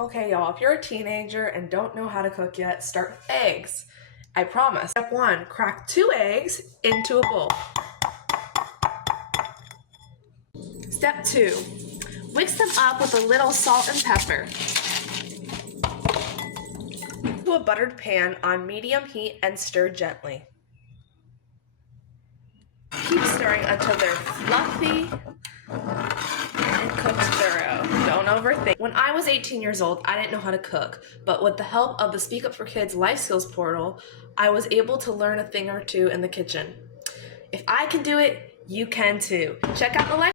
Okay, y'all, if you're a teenager and don't know how to cook yet, start with eggs. I promise. Step 1, crack 2 eggs into a bowl. Step 2, mix them up with a little salt and pepper. To a buttered pan on medium heat and stir gently. Keep stirring until they're fluffy and cooked thorough. Don't overthink. When I was 18 years old, I didn't know how to cook, but with the help of the Speak Up for Kids Life Skills portal, I was able to learn a thing or two in the kitchen. If I can do it, you can too. Check out the life